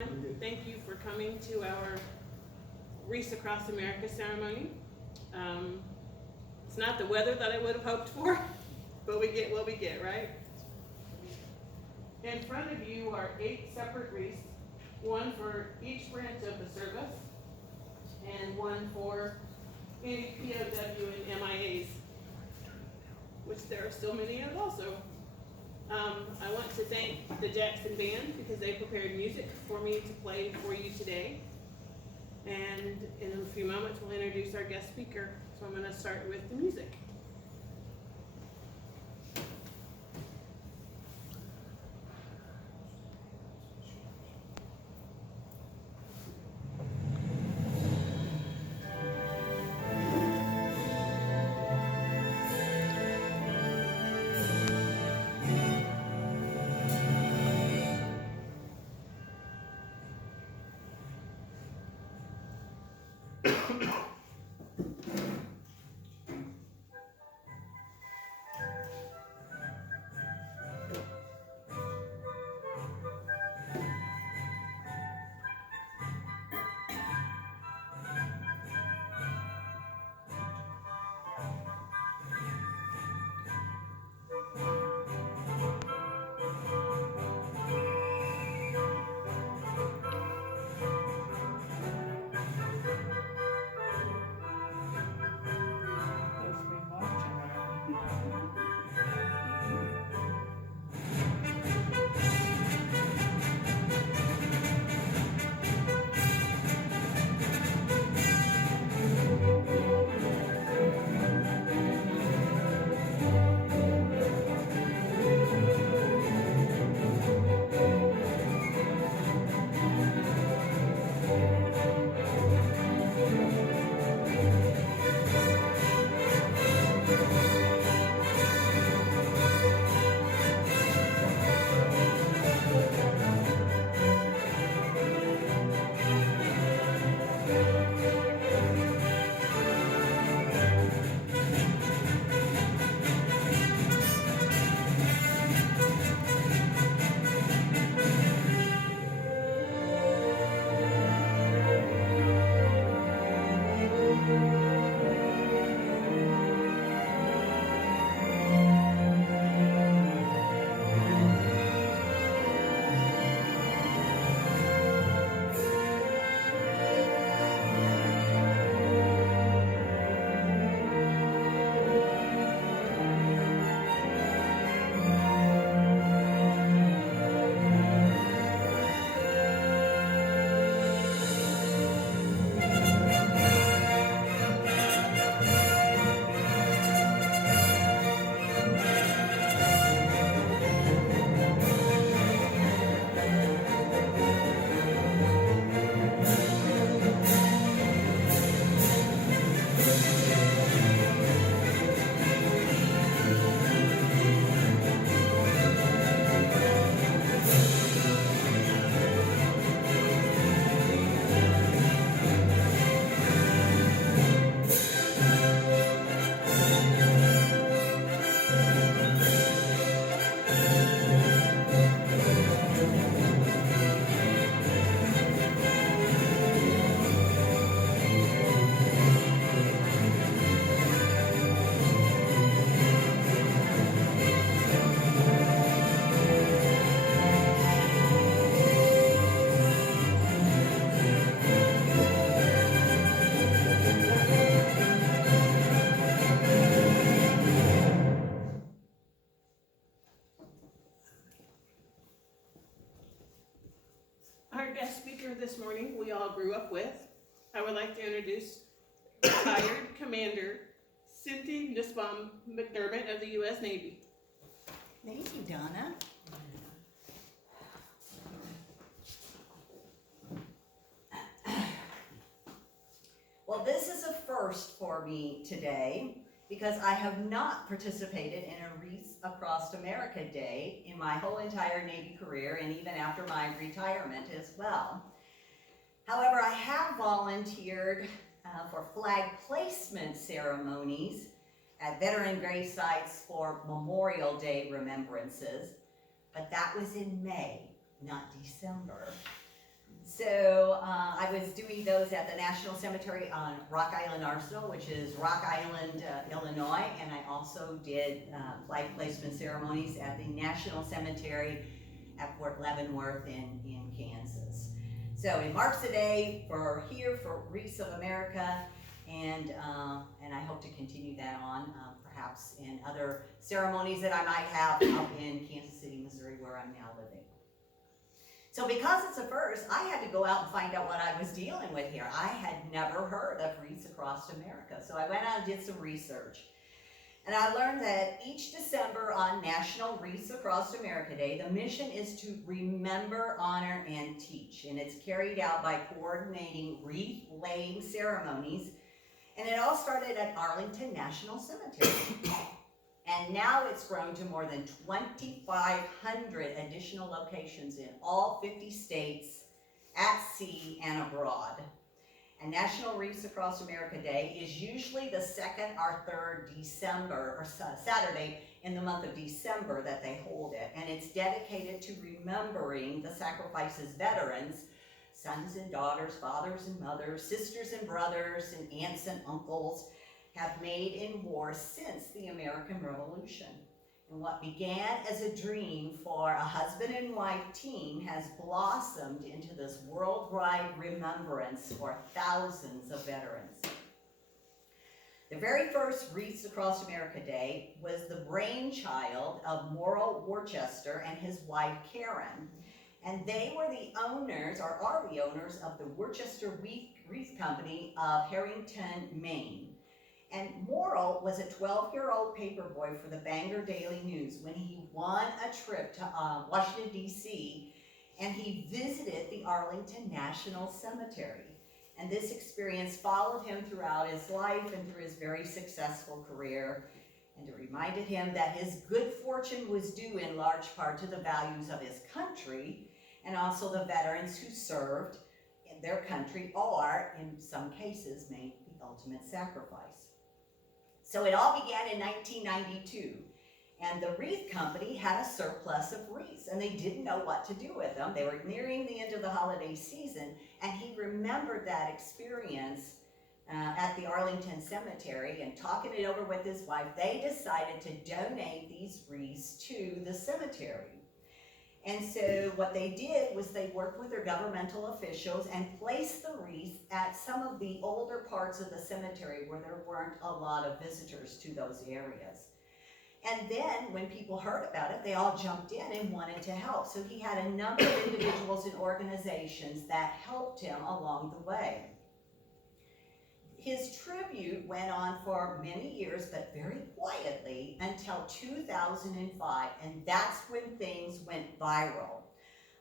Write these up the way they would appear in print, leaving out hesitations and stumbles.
Thank you for coming to our Wreaths Across America ceremony. It's not the weather that I would have hoped for, but we get what we get, right? In front of you are 8 separate wreaths, one for each branch of the service, and one for any POW and MIAs, which there are still many of also. I want to thank the Jackson Band because they prepared music for me to play for you today. And in a few moments, we'll introduce our guest speaker. So I'm going to start with the music. Our guest speaker this morning, we all grew up with. I would like to introduce retired Commander Cindy McDermott of the U.S. Navy. Thank you, Donna. Well, this is a first for me today because I have not participated in a Wreaths Across America Day in my whole entire Navy career and even after my retirement as well. However, I have volunteered for flag placement ceremonies at veteran grave sites for Memorial Day remembrances, but that was in May, not December. doing those at the National Cemetery on Rock Island Arsenal, which is Rock Island, Illinois, and I also did life placement ceremonies at the National Cemetery at Fort Leavenworth in Kansas. So it marks the day for Wreaths of America, and I hope to continue that on, perhaps in other ceremonies that I might have up in Kansas City, Missouri, where I'm now living. So because it's a first, I had to go out and find out what I was dealing with here. I had never heard of Wreaths Across America, so I went out and did some research. And I learned that each December on National Wreaths Across America Day, the mission is to remember, honor, and teach. And it's carried out by coordinating wreath-laying ceremonies. And it all started at Arlington National Cemetery. And now it's grown to more than 2,500 additional locations in all 50 states, at sea, and abroad. And National Wreaths Across America Day is usually the second or third Saturday in the month of December that they hold it. And it's dedicated to remembering the sacrifices veterans, sons and daughters, fathers and mothers, sisters and brothers, and aunts and uncles have made in war since the American Revolution. And what began as a dream for a husband and wife team has blossomed into this worldwide remembrance for thousands of veterans. The very first Wreaths Across America Day was the brainchild of Morrill Worcester and his wife Karen. And they were the owners, or are the owners, of the Worcester Wreath Company of Harrington, Maine. And Morrill was a 12-year-old paperboy for the Bangor Daily News when he won a trip to Washington, D.C., and he visited the Arlington National Cemetery. And this experience followed him throughout his life and through his very successful career. And it reminded him that his good fortune was due in large part to the values of his country and also the veterans who served in their country or, in some cases, made the ultimate sacrifice. So it all began in 1992, and the Wreath Company had a surplus of wreaths, and they didn't know what to do with them. They were nearing the end of the holiday season, and he remembered that experience at the Arlington Cemetery, and talking it over with his wife, they decided to donate these wreaths to the cemetery. And so what they did was they worked with their governmental officials and placed the wreaths at some of the older parts of the cemetery where there weren't a lot of visitors to those areas. And then when people heard about it, they all jumped in and wanted to help. So he had a number of individuals and organizations that helped him along the way. His tribute went on for many years, but very quietly until 2005, and that's when things went viral.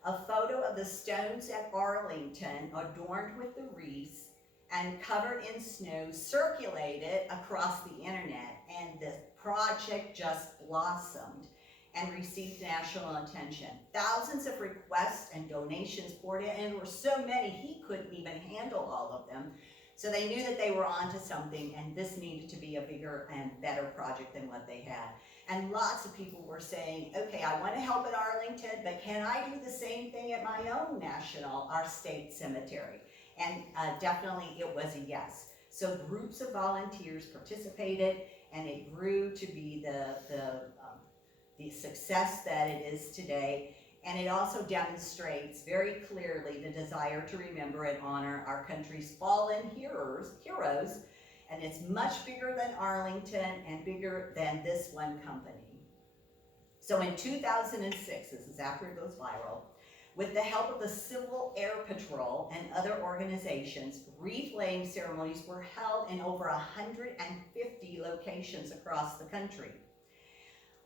A photo of the stones at Arlington, adorned with the wreaths and covered in snow, circulated across the internet, and the project just blossomed and received national attention. Thousands of requests and donations poured in, and there were so many he couldn't even handle all of them. So they knew that they were onto something, and this needed to be a bigger and better project than what they had. And lots of people were saying, okay, I want to help at Arlington, but can I do the same thing at my own our state cemetery? And definitely it was a yes. So groups of volunteers participated, and it grew to be the success that it is today. And it also demonstrates very clearly the desire to remember and honor our country's fallen heroes, and it's much bigger than Arlington and bigger than this one company. So in 2006, this is after it goes viral, with the help of the Civil Air Patrol and other organizations, wreath-laying ceremonies were held in over 150 locations across the country.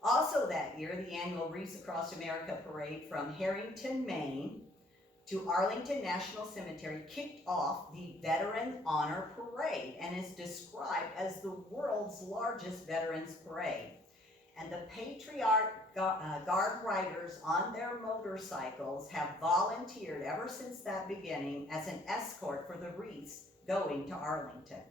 Also that year, the annual Wreaths Across America parade from Harrington, Maine to Arlington National Cemetery kicked off the Veteran Honor Parade and is described as the world's largest veterans parade. And the Patriot Guard riders on their motorcycles have volunteered ever since that beginning as an escort for the wreaths going to Arlington.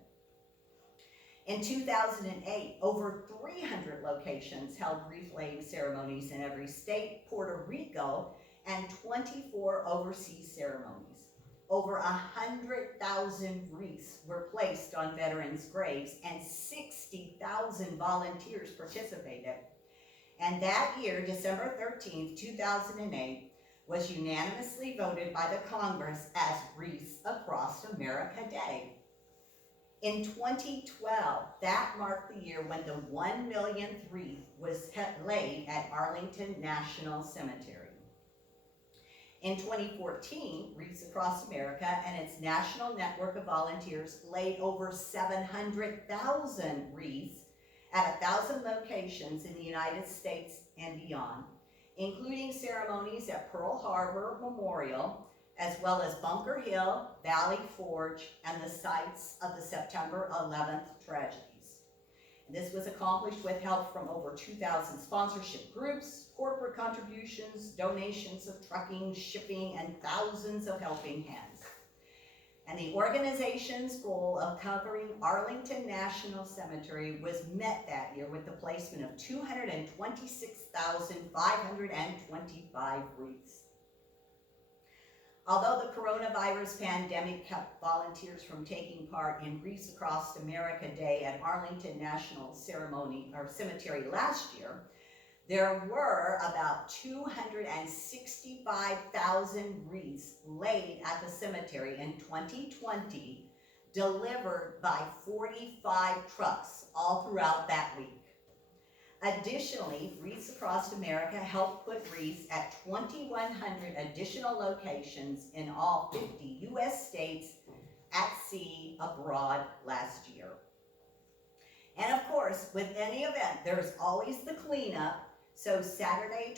In 2008, over 300 locations held wreath-laying ceremonies in every state, Puerto Rico, and 24 overseas ceremonies. over 100,000 wreaths were placed on veterans' graves, and 60,000 volunteers participated. And that year, December 13th, 2008, was unanimously voted by the Congress as Wreaths Across America Day. In 2012, that marked the year when the 1 millionth wreath was laid at Arlington National Cemetery. In 2014, Wreaths Across America and its national network of volunteers laid over 700,000 wreaths at 1,000 locations in the United States and beyond, including ceremonies at Pearl Harbor Memorial, as well as Bunker Hill, Valley Forge, and the sites of the September 11th tragedies. This was accomplished with help from over 2,000 sponsorship groups, corporate contributions, donations of trucking, shipping, and thousands of helping hands. And the organization's goal of covering Arlington National Cemetery was met that year with the placement of 226,525 wreaths. Although the coronavirus pandemic kept volunteers from taking part in Wreaths Across America Day at Arlington National Cemetery last year, there were about 265,000 wreaths laid at the cemetery in 2020, delivered by 45 trucks all throughout that week. Additionally, Wreaths Across America helped put wreaths at 2,100 additional locations in all 50 U.S. states, at sea, abroad last year. And of course, with any event, there's always the cleanup. So Saturday,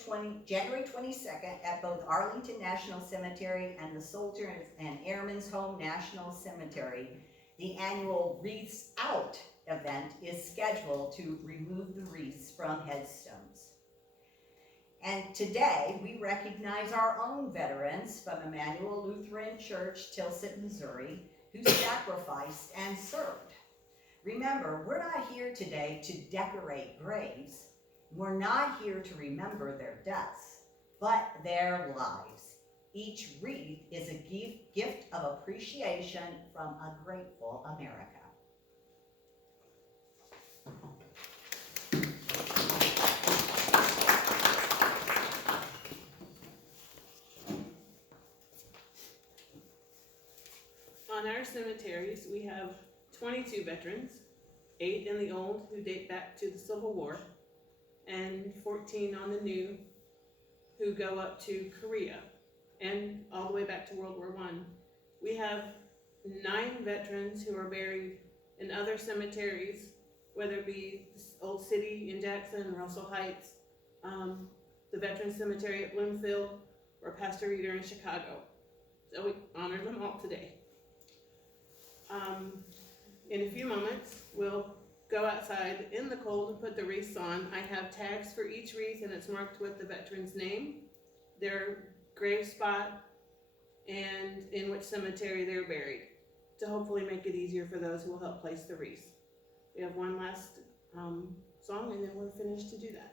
January 22nd, at both Arlington National Cemetery and the Soldier and Airmen's Home National Cemetery, the annual Wreaths Out event is scheduled to remove the wreaths from headstones. And today, we recognize our own veterans from Immanuel Lutheran Church, Tilsit, Missouri, who sacrificed and served. Remember, we're not here today to decorate graves. We're not here to remember their deaths, but their lives. Each wreath is a gift of appreciation from a grateful America. On our cemeteries, we have 22 veterans, 8 in the old who date back to the Civil War, and 14 on the new who go up to Korea and all the way back to World War I. We have 9 veterans who are buried in other cemeteries, whether it be Old City in Jackson, Russell Heights, the Veterans Cemetery at Bloomfield, or Pastor Reeder in Chicago. So we honor them all today. In a few moments, we'll go outside in the cold and put the wreaths on. I have tags for each wreath, and it's marked with the veteran's name, their grave spot, and in which cemetery they're buried, to hopefully make it easier for those who will help place the wreaths. We have one last song, and then we're finished to do that.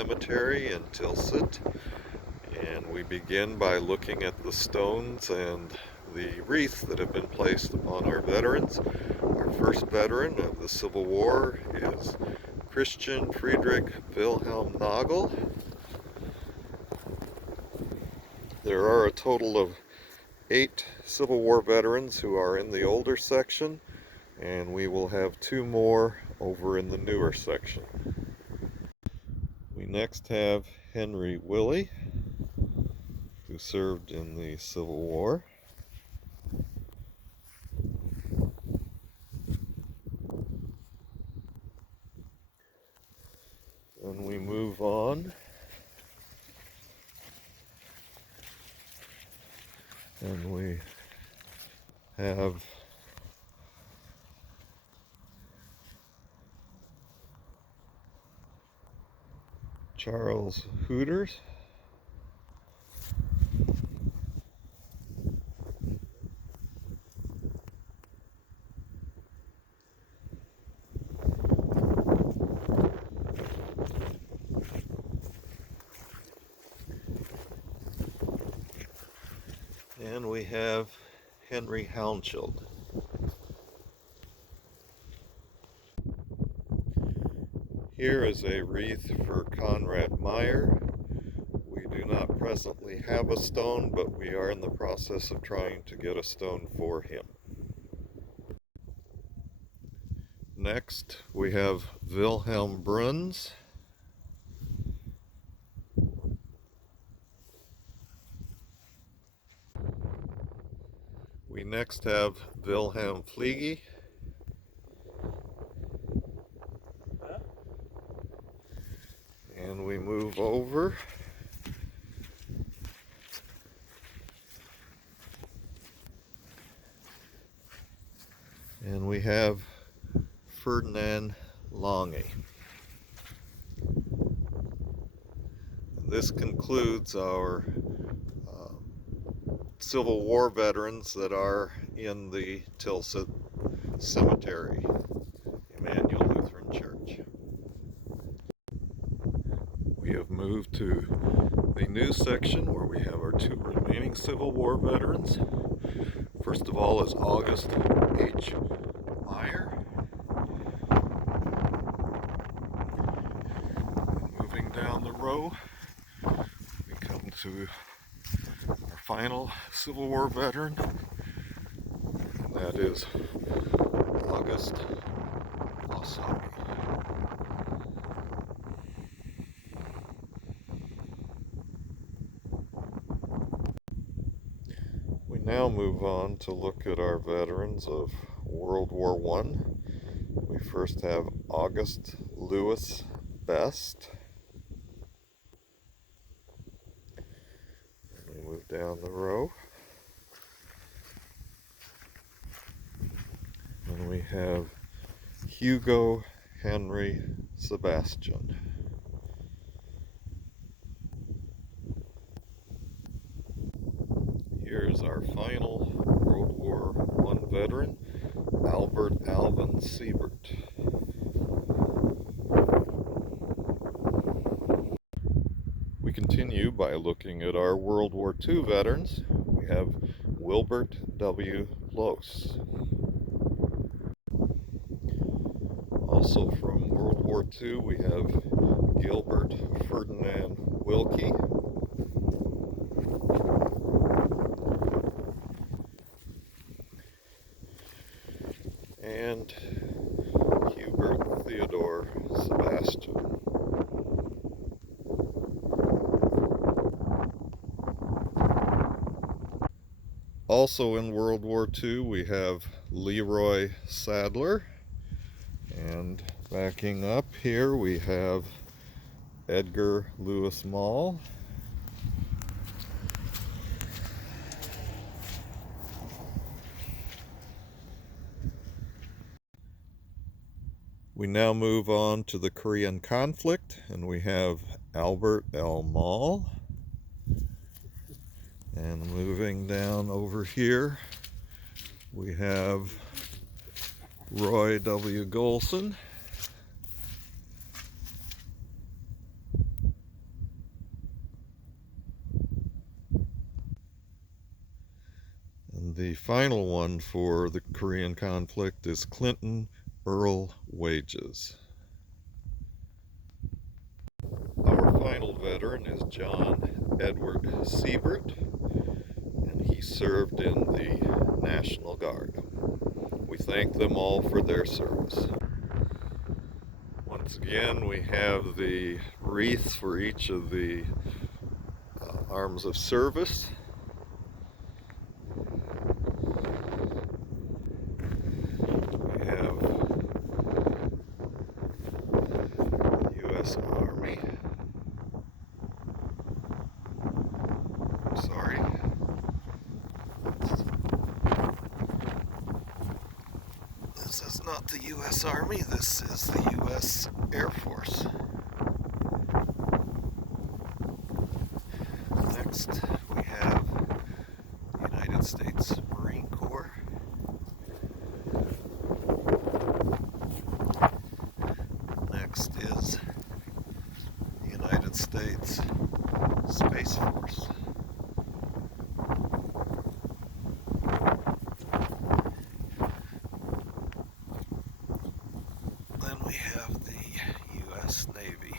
Cemetery in Tilsit, and we begin by looking at the stones and the wreaths that have been placed upon our veterans. Our first veteran of the Civil War is Christian Friedrich Wilhelm Nagel. There are a total of 8 Civil War veterans who are in the older section, and we will have 2 more over in the newer section. We next have Henry Willey, who served in the Civil War. Then we move on, and we have Charles Hooters. And we have Henry Hounschild. Here is a wreath for Conrad Meyer. We do not presently have a stone, but we are in the process of trying to get a stone for him. Next, we have Wilhelm Bruns. We next have Wilhelm Fliege. And we move over. And we have Ferdinand Lange. This concludes our Civil War veterans that are in the Tilsit Cemetery, Immanuel Lutheran Church. We have moved to the new section where we have our 2 remaining Civil War veterans. First of all is August H. Meyer. And moving down the row, we come to our final Civil War veteran, and that is August Osage. We now move on to look at our veterans of World War I. We first have August Lewis Best. We move down the row. And we have Hugo Henry Sebastian. Here's our final World War I veteran, Albert Alvin Siebert. We continue by looking at our World War II veterans. We have Wilbert W. Lose. Also from World War II, we have Gilbert Ferdinand Wilkie. And Hubert Theodore Sebastian. Also in World War II, we have Leroy Sadler. And backing up here, we have Edgar Lewis Mall. We now move on to the Korean conflict, and we have Albert L. Mall. And moving down over here, we have Roy W. Golson. final one for the Korean conflict is Clinton Earl Wages. Our final veteran is John Edward Siebert, and he served in the National Guard. We thank them all for their service. Once again, we have the wreaths for each of the arms of service. We have the U.S. Army. Sorry. This is not the U.S. Army, this is the U.S. Air Force. Next, we have the United States Marine Corps. Next is the United States Space Force. Then we have the U.S. Navy.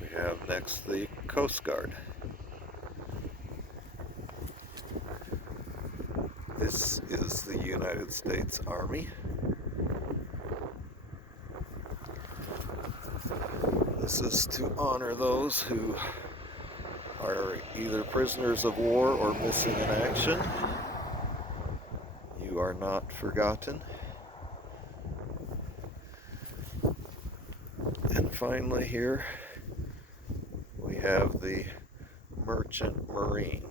We have next the Coast Guard. This is the United States Army. This is to honor those who are either prisoners of war or missing in action. You are not forgotten. And finally here we have the Merchant Marine.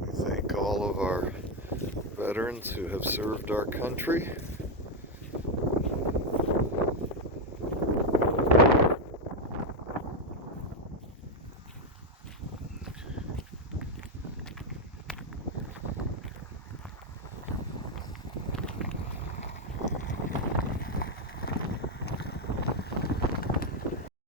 We thank all of our veterans who have served our country.